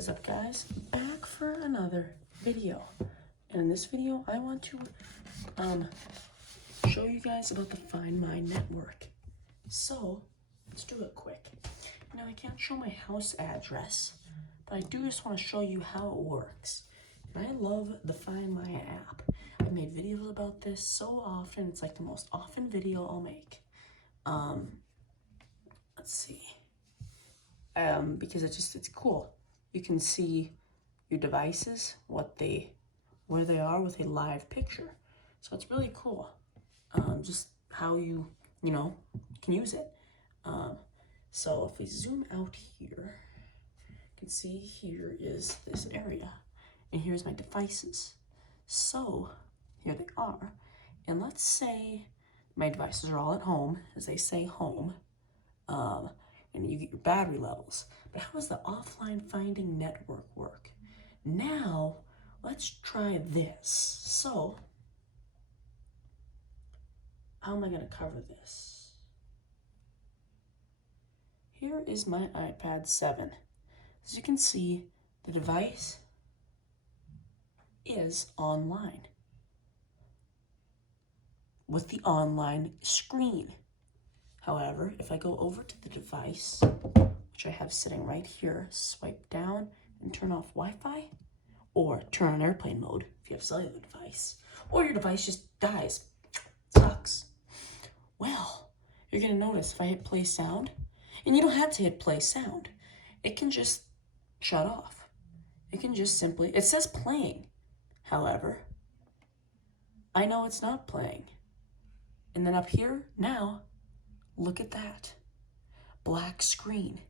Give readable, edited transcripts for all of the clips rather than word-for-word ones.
is up, guys? Back for another video. And in this video, I want to show you guys about the Find My network. So, let's do it quick. Now, I can't show my house address, but I do just want to show you how it works. And I love the Find My app. I've made videos about this so often. It's like the most often video I'll make. Let's see. Because it's cool. You can see your devices, where they are with a live picture. So it's really cool. Just how you can use it. So if we zoom out here, you can see here is this area, and here's my devices. So here they are, and let's say my devices are all at home, as they say home, and you get your battery levels. But how does the offline finding network work? Now, let's try this. So, how am I going to cover this? Here is my iPad 7. As you can see, the device is online with the online screen. However, if I go over to the device, which I have sitting right here, swipe down and turn off Wi-Fi, or turn on airplane mode if you have a cellular device, or your device just dies. Sucks. Well, you're gonna notice if I hit play sound, and you don't have to hit play sound, it can just shut off. It can just simply, it says playing. However, I know it's not playing. And then up here, now, look at that. Black screen.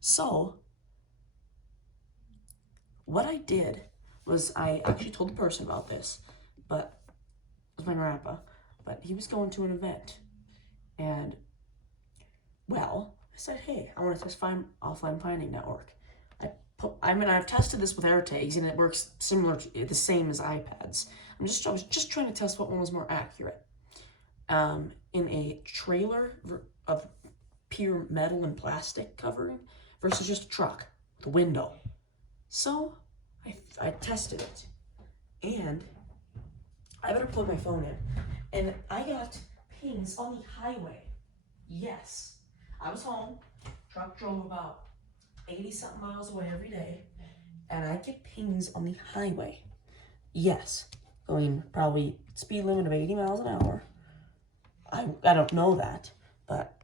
So, what I did was I actually told the person about this, but it was my grandpa, but he was going to an event. And, well, I said, hey, I want to test offline finding network. I've tested this with AirTags, and it works the same as iPads. I was just trying to test what one was more accurate. In a trailer of pure metal and plastic covering versus just a truck with a window. So I tested it, and I better plug my phone in, and I got pings on the highway. Yes, I was home, truck drove about 80-something miles away every day, and I get pings on the highway. Yes, going probably speed limit of 80 miles an hour. I don't know that, but,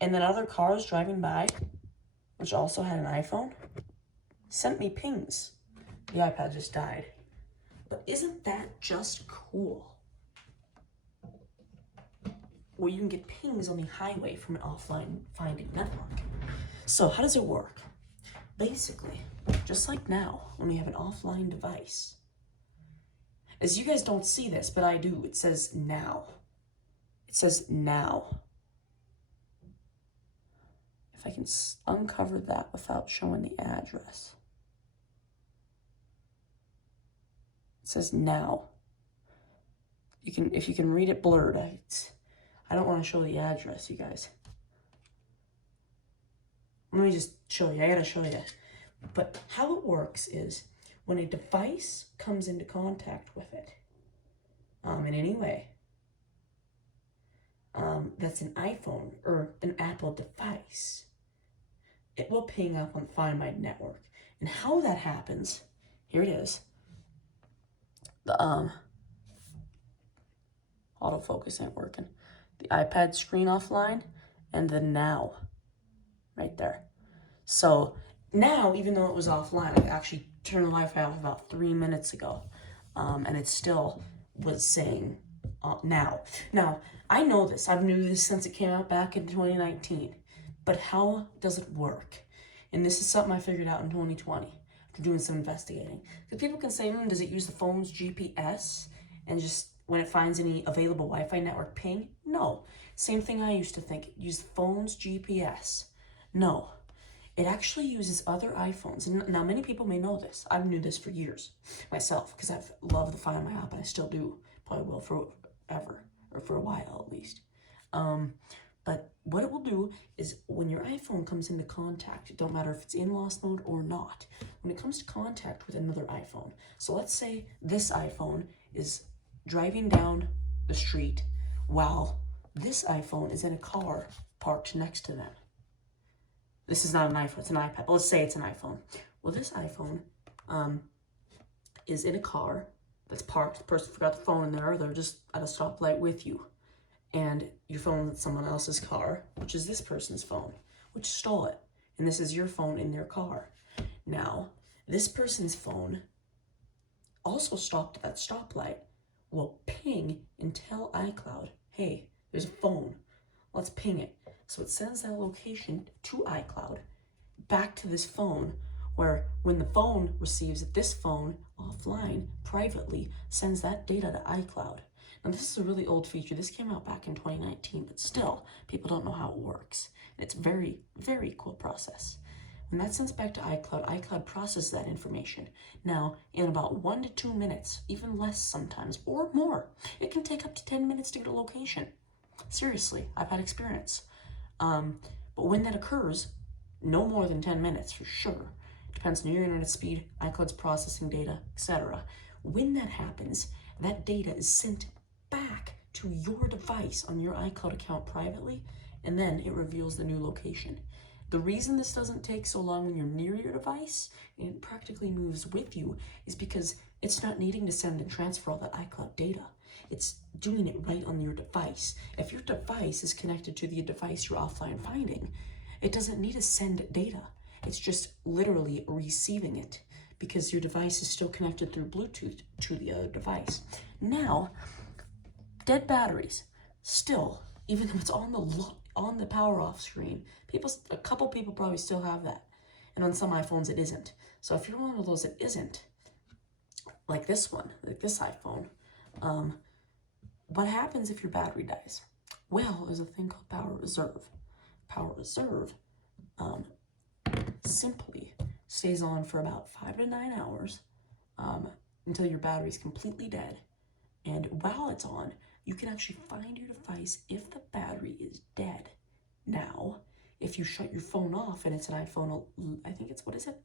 and then other cars driving by, which also had an iPhone, sent me pings. The iPad just died. But isn't that just cool? Where you can get pings on the highway from an offline finding network. So how does it work? Basically, just like now, when we have an offline device, as you guys don't see this, but I do, it says now. It says now. If I can uncover that without showing the address. It says now. If you can read it blurred, I don't want to show the address, you guys. Let me just show you. I gotta show you. But how it works is when a device comes into contact with it, in any way, that's an iPhone or an Apple device, it will ping up on Find My network. And how that happens, here it is. The autofocus ain't working. The iPad screen offline, and the now, right there. So now, even though it was offline, I actually turned the Wi-Fi off about 3 minutes ago, and it still was saying now. Now, I know this. I've knew this since it came out back in 2019. But how does it work? And this is something I figured out in 2020 after doing some investigating. Because people can say, does it use the phone's GPS and just when it finds any available Wi-Fi network ping? No. Same thing I used to think. Use the phone's GPS. No. It actually uses other iPhones. And now, many people may know this. I've knew this for years myself because I've loved the Find My app, and I still do. Probably will forever, or for a while at least. But what it will do is when your iPhone comes into contact, it don't matter if it's in lost mode or not, when it comes to contact with another iPhone. So let's say this iPhone is driving down the street while this iPhone is in a car parked next to them. This is not an iPhone, it's an iPad, but let's say it's an iPhone. Well, this iPhone is in a car that's parked, the person forgot the phone in there, or they're just at a stoplight with you. And your phone is someone else's car, which is this person's phone, which stole it. And this is your phone in their car. Now, this person's phone also stopped at that stoplight will ping and tell iCloud, hey, there's a phone. Let's ping it. So it sends that location to iCloud back to this phone, where when the phone receives it, this phone offline privately sends that data to iCloud. Now, this is a really old feature. This came out back in 2019, but still, people don't know how it works. It's very, very cool process. When that sends back to iCloud, iCloud processes that information. Now, in about 1 to 2 minutes, even less sometimes, or more, it can take up to 10 minutes to get a location. Seriously, I've had experience. But when that occurs, no more than 10 minutes for sure. Depends on your internet speed, iCloud's processing data, etc. When that happens, that data is sent back to your device on your iCloud account privately, and then it reveals the new location. The reason this doesn't take so long when you're near your device and it practically moves with you is because it's not needing to send and transfer all that iCloud data. It's doing it right on your device. If your device is connected to the device you're offline finding, it doesn't need to send data. It's just literally receiving it because your device is still connected through Bluetooth to the other device. Now, dead batteries, still, even though it's on the power off screen, a couple people probably still have that. And on some iPhones it isn't. So if you're one of those that isn't, like this one, like this iPhone, what happens if your battery dies? Well, there's a thing called power reserve. Power reserve simply stays on for about 5 to 9 hours until your battery is completely dead. And while it's on, you can actually find your device if the battery is dead. Now, if you shut your phone off and it's an iPhone, I think it's, what is it?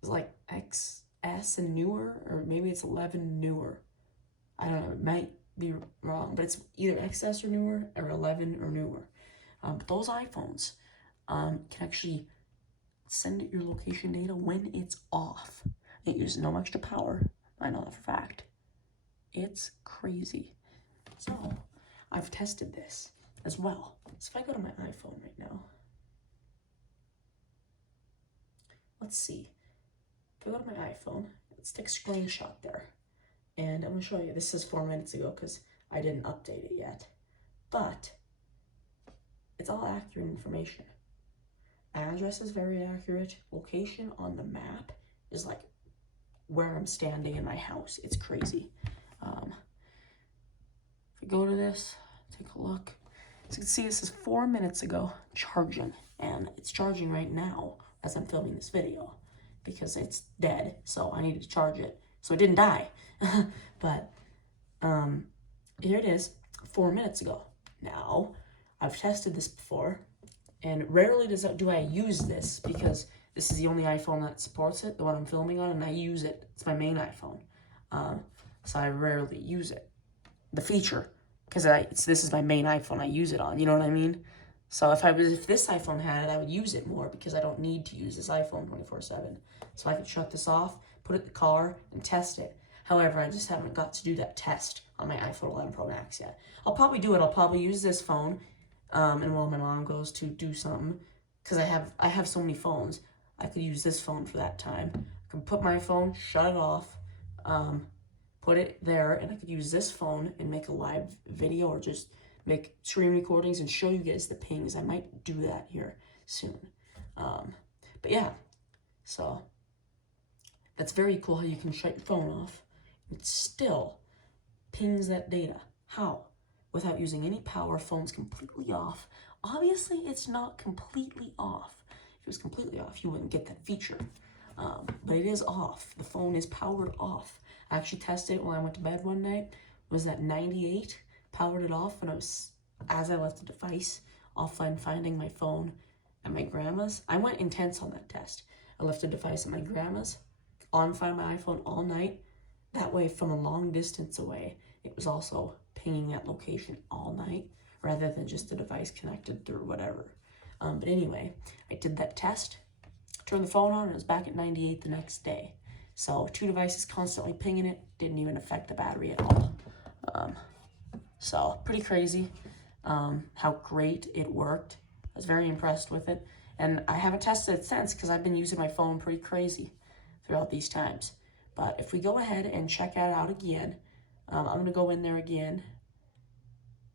It's like XS and newer, or maybe it's 11 newer. I don't know, it might be wrong, but it's either XS or newer or 11 or newer. But those iPhones can actually send it your location data when it's off. It uses no extra power. I know that for a fact. It's crazy. So, I've tested this as well. So if I go to my iPhone right now, let's see. If I go to my iPhone, let's take a screenshot there. And I'm going to show you. This is 4 minutes ago because I didn't update it yet. But it's all accurate information. Address is very accurate. Location on the map is like where I'm standing in my house. It's crazy. If we go to this, take a look. So you can see this is 4 minutes ago charging. And it's charging right now as I'm filming this video because it's dead. So I needed to charge it. So it didn't die. But here it is 4 minutes ago. Now, I've tested this before. And rarely do I use this because this is the only iPhone that supports it, the one I'm filming on, and I use it. It's my main iPhone. So I rarely use it. The feature, because this is my main iPhone I use it on, you know what I mean? So if this iPhone had it, I would use it more because I don't need to use this iPhone 24/7. So I could shut this off, put it in the car, and test it. However, I just haven't got to do that test on my iPhone 11 Pro Max yet. I'll probably do it. I'll probably use this phone, and while my mom goes to do something, because I have so many phones, I could use this phone for that time. I can put my phone, shut it off, put it there, and I could use this phone and make a live video or just make screen recordings and show you guys the pings. I might do that here soon. But yeah, so that's very cool how you can shut your phone off. It still pings that data. How? Without using any power, phone's completely off. Obviously, it's not completely off. If it was completely off, you wouldn't get that feature. But it is off. The phone is powered off. I actually tested it when I went to bed one night. It was at 98, powered it off, and as I left the device offline, finding my phone at my grandma's. I went intense on that test. I left the device at my grandma's, on Find My iPhone all night. That way, from a long distance away, it was also pinging that location all night, rather than just the device connected through whatever. But anyway, I did that test, turned the phone on, and it was back at 98 the next day. So 2 devices constantly pinging it, didn't even affect the battery at all. So pretty crazy how great it worked. I was very impressed with it. And I haven't tested it since because I've been using my phone pretty crazy throughout these times. But if we go ahead and check it out again, I'm going to go in there again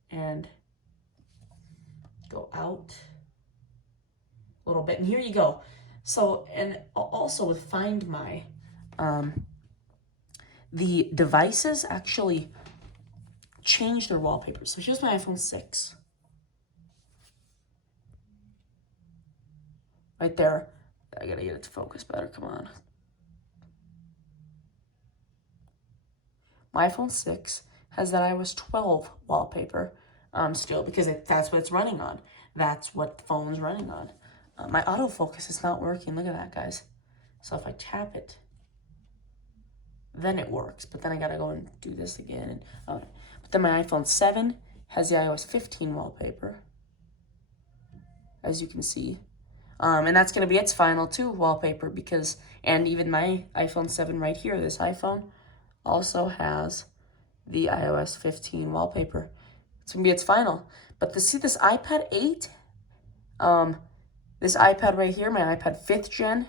and go out a little bit. And here you go. So, and also with Find My, the devices actually change their wallpapers. So here's my iPhone 6. Right there. I gotta get it to focus better, come on. My iPhone 6 has that iOS 12 wallpaper still, because that's what it's running on. That's what the phone's running on. My autofocus is not working. Look at that, guys. So if I tap it, then it works. But then I gotta go and do this again. But then my iPhone 7 has the iOS 15 wallpaper, as you can see. And that's gonna be its final too, wallpaper, because, and even my iPhone 7 right here, this iPhone, also has the iOS 15 wallpaper. It's gonna be its final. But see this iPad 8, this iPad right here, my iPad 5th gen,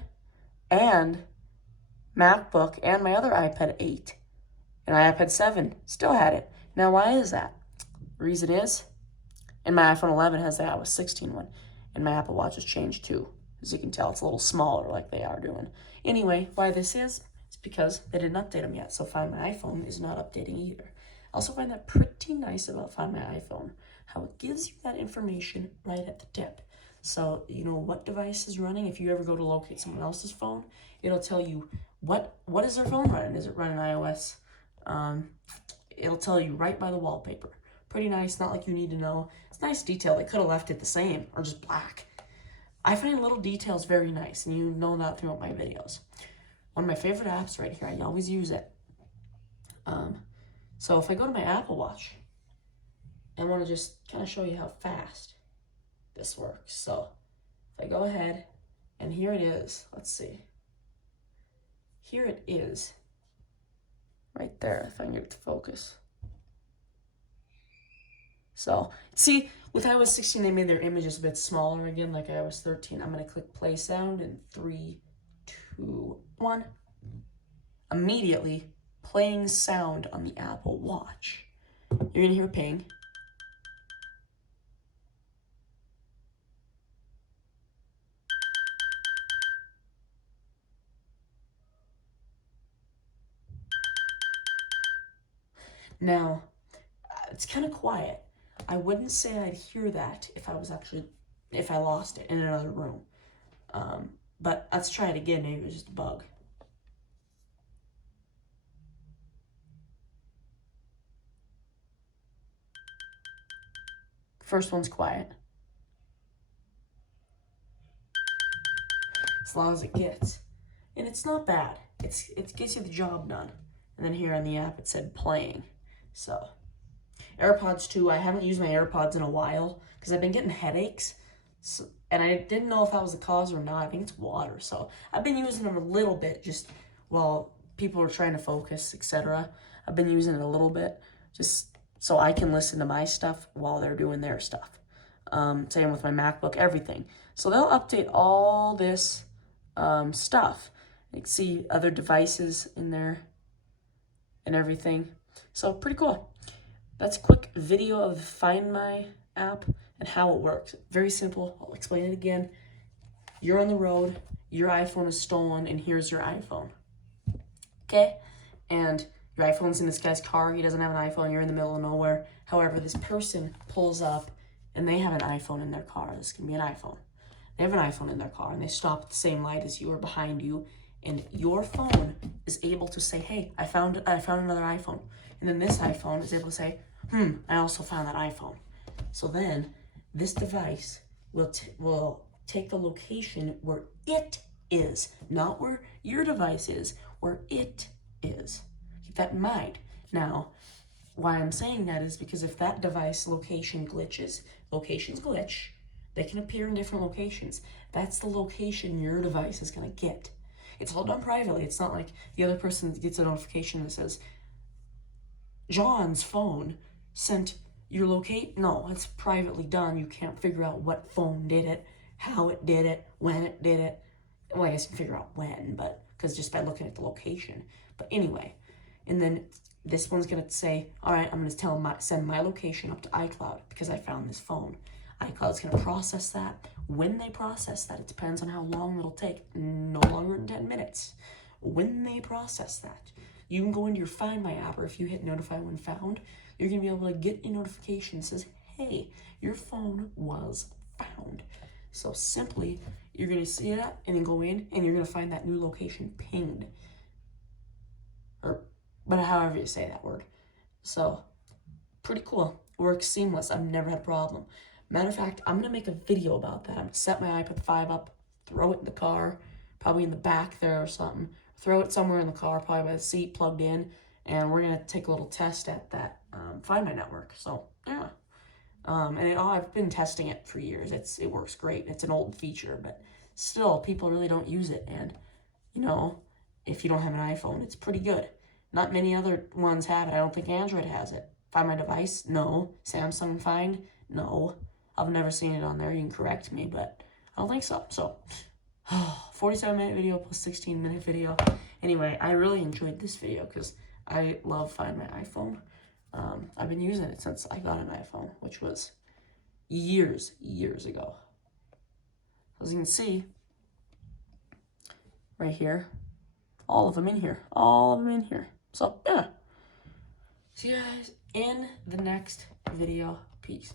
and MacBook, and my other iPad 8, and my iPad 7 still had it. Now, why is that? Reason is, and my iPhone 11 has the iOS 16 one, and my Apple Watch has changed too. As you can tell, it's a little smaller like they are doing. Anyway, why this is because they didn't update them yet, so Find My iPhone is not updating either. I also find that pretty nice about Find My iPhone, how it gives you that information right at the tip. So, you know what device is running. If you ever go to locate someone else's phone, it'll tell you what is their phone running. Is it running iOS? It'll tell you right by the wallpaper. Pretty nice, not like you need to know. It's nice detail. They could have left it the same or just black. I find little details very nice, and you know that throughout my videos. One of my favorite apps right here, I always use it. So if I go to my Apple Watch, I want to just kind of show you how fast this works. So if I go ahead, and here it is. Let's see. Here it is. Right there, if I can get it to focus. So, see, with iOS 16, they made their images a bit smaller again, like iOS 13. I'm going to click play sound in 3, 2, 1. Immediately, playing sound on the Apple Watch. You're going to hear ping. Now, it's kind of quiet. I wouldn't say I'd hear that if I lost it in another room. But let's try it again. Maybe it was just a bug. First one's quiet. As loud as it gets. And it's not bad. It gets you the job done. And then here on the app it said playing. So, AirPods too. I haven't used my AirPods in a while because I've been getting headaches. So, and I didn't know if that was the cause or not. I think it's water. So I've been using them a little bit just while people are trying to focus, etc. I've been using it a little bit just so I can listen to my stuff while they're doing their stuff. Same with my MacBook, everything. So they'll update all this stuff. You can see other devices in there and everything. So pretty cool. That's a quick video of the Find My app and how it works. Very simple. I'll explain it again. You're on the road, your iPhone is stolen, and here's your iPhone. Okay? And your iPhone's in this guy's car. He doesn't have an iPhone. You're in the middle of nowhere. However, this person pulls up, and they have an iPhone in their car. This can be an iPhone. They have an iPhone in their car, and they stop at the same light as you or behind you, and your phone is able to say, hey, I found another iPhone. And then this iPhone is able to say, I also found that iPhone. So then this device will take the location where it is, not where your device is, where it is. Keep that in mind. Now, why I'm saying that is because if that device locations glitch, they can appear in different locations. That's the location your device is going to get. It's all done privately. It's not like the other person gets a notification that says, John's phone sent your locate. No, it's privately done. You can't figure out what phone did it, how it did it, when it did it. Well, I guess you can figure out when, but because just by looking at the location. But anyway, and then this one's gonna say, all right, I'm gonna send my location up to iCloud because I found this phone. iCloud's gonna process that. When they process that, it depends on how long it'll take. No longer than 10 minutes. When they process that, you can go into your Find My app, or if you hit Notify When Found, you're gonna be able to get a notification that says, hey, your phone was found. So simply, you're gonna see that and then go in and you're gonna find that new location pinged. But however you say that word. So, pretty cool. Works seamless. I've never had a problem. Matter of fact, I'm going to make a video about that. I'm going to set my iPad 5 up, throw it in the car, probably in the back there or something. Throw it somewhere in the car, probably by the seat, plugged in, and we're going to take a little test at that Find My network. So, yeah. I've been testing it for years. It works great. It's an old feature, but still, people really don't use it. And, if you don't have an iPhone, it's pretty good. Not many other ones have it. I don't think Android has it. Find My Device? No. Samsung Find? No. I've never seen it on there. You can correct me, but I don't think so. So, 47-minute video plus 16-minute video. Anyway, I really enjoyed this video because I love Find My iPhone. I've been using it since I got an iPhone, which was years ago. As you can see, right here, all of them in here. So, yeah. See you guys in the next video. Peace.